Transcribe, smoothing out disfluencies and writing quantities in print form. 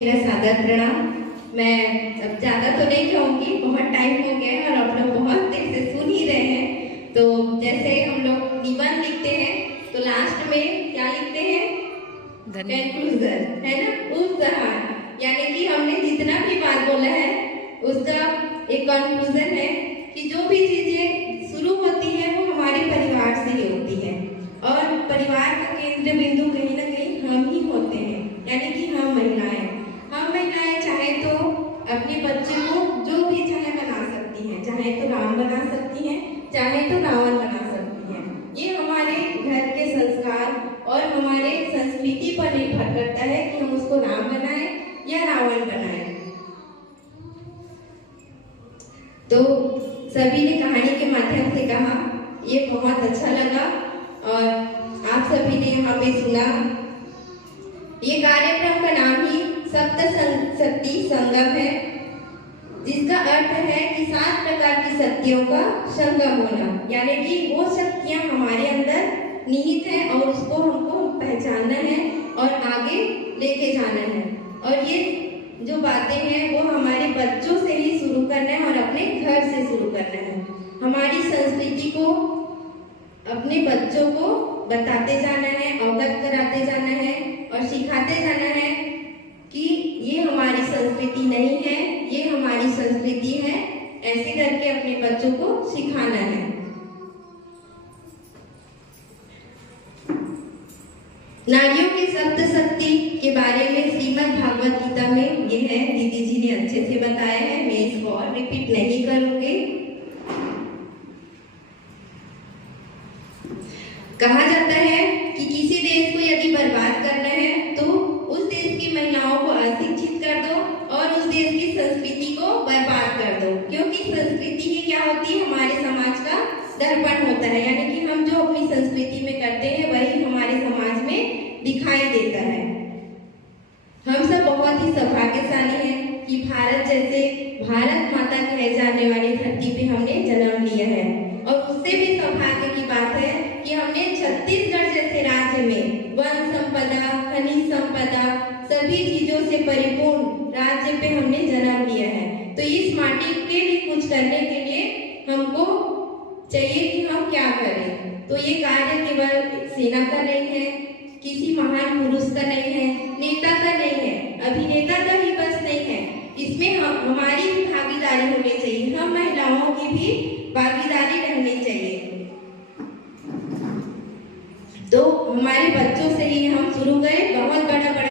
मेरा सादर प्रणाम। मैं अब ज़्यादा तो नहीं कहूँगी, बहुत टाइम हो गया है और आप लोग बहुत देर से सुन ही रहे हैं। तो जैसे हम लोग निबंध लिखते हैं तो लास्ट में क्या लिखते हैं? कंक्लूजन, है ना? उपसंहार, यानी कि हमने जितना भी बात बोला है उसका एक कंक्लूजन है कि जो भी चीजें शुरू होती है वो हमारे परिवार से ही होती है और परिवार का केंद्र बिंदु कहीं ना कहीं हम ही होते हैं, यानी कि हम महिलाएं चाहे तो अपने बच्चे को जो भी चाहे बना सकती हैं, चाहे तो राम बना सकती हैं, चाहे तो रावण बना सकती हैं। ये हमारे घर के संस्कार और हमारे संस्कृति पर निर्भर करता है कि हम उसको राम बनाएं या रावण बनाएं। तो सभी ने कहानी के माध्यम से कहा, ये बहुत अच्छा लगा और आप सभी ने यहाँ पे सुना। ये कार्यक्रम का नाम ही सप्त शक्ति संगम है, जिसका अर्थ है कि 7 प्रकार की शक्तियों का संगम होना, यानी कि वो शक्तियाँ हमारे अंदर निहित हैं और उसको हमको पहचानना है और आगे लेके जाना है। और ये जो बातें हैं वो हमारे बच्चों से ही शुरू करना है और अपने घर से शुरू करना है। हमारी संस्कृति को अपने बच्चों को बताते जाना है, अवगत कराते जाना है और सिखाते जाना है कि ये हमारी संस्कृति नहीं है, ये हमारी संस्कृति है। ऐसे करके अपने बच्चों को सिखाना है। नारियों की सप्त शक्ति के बारे में श्रीमद् भागवत गीता में ये है, दीदी जी ने अच्छे से बताया है, मैं इसको और रिपीट नहीं करूंगी। कहा जाता है कि किसी देश को यदि बर्बाद करना है तो उस देश की महिलाओं को अशिक्षित कर दो और उस देश की संस्कृति को बर्बाद कर दो, क्योंकि संस्कृति ही क्या होती है? हमारे समाज का दर्पण होता है, यानी कि हम जो अपनी संस्कृति में करते हैं वही हमारे समाज में दिखाई देता है। हम सब बहुत ही सौभाग्यशाली हैं कि भारत जैसे भारत माता कहे जाने वाली धरती पे हमने जन्म लिया है और उससे भी सौभाग्य की बात है कि हमने छत्तीसगढ़ जैसे राज्य में वन संपदा, खनिज संपदा, सभी चीजों से परिपूर्ण राज्य पे हमने जन्म लिया है। तो इस माटी के लिए कुछ करने के लिए हमको चाहिए कि हम क्या करें। तो ये कार्य केवल सेना का नहीं है, किसी महान पुरुष का नहीं है, नेता का नहीं है, अभिनेता का ही बस नहीं है, इसमें हमारी भी भागीदारी होनी चाहिए, हम महिलाओं की भी भागीदारी रहनी चाहिए। तो हमारे बच्चों से ही हम शुरू करें, बहुत बड़ा